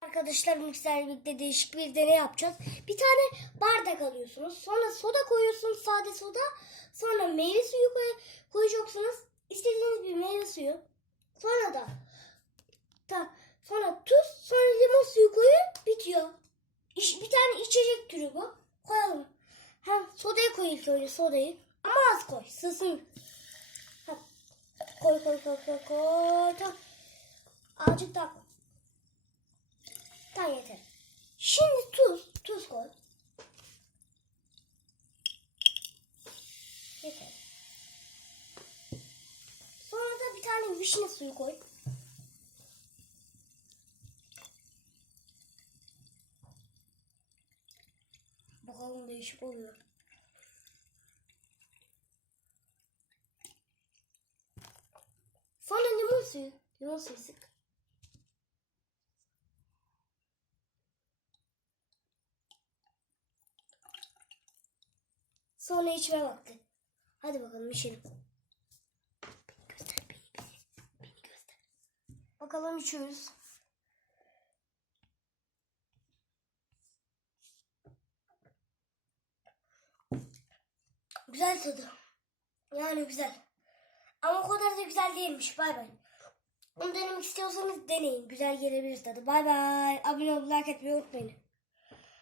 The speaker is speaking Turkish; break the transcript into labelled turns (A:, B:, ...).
A: Arkadaşlar sizlerle birlikte değişik bir deney yapacağız. Bir tane bardak alıyorsunuz. Sonra soda koyuyorsunuz. Sade soda. Sonra meyve suyu koy- koyacaksınız. İstediğiniz bir meyve suyu. Sonra da, da sonra tuz. Sonra limon suyu koyun. Bitiyor. İş, bir tane içecek türü bu. Koyalım. Hem sodayı koy ilk önce sodayı. Ama az koy. Sığsın. Ha, Koy koy koy koy koy. Tamam. Azıcık daha koy. Tamam yeter. Şimdi tuz. Tuz koy. Yeter. Sonra da bir tane vişne suyu koy. Bakalım değişik oluyor. Sonra limon suyu. Limon suyu sık. Sonra içme vakti. Hadi bakalım içelim. Bakalım içiyoruz. Güzel tadı. Yani güzel. Ama o kadar da güzel değilmiş. Bay bay. Onu denemek istiyorsanız deneyin. Güzel gelebilir tadı. Bay bay. Abone olup like etmeyi unutmayın.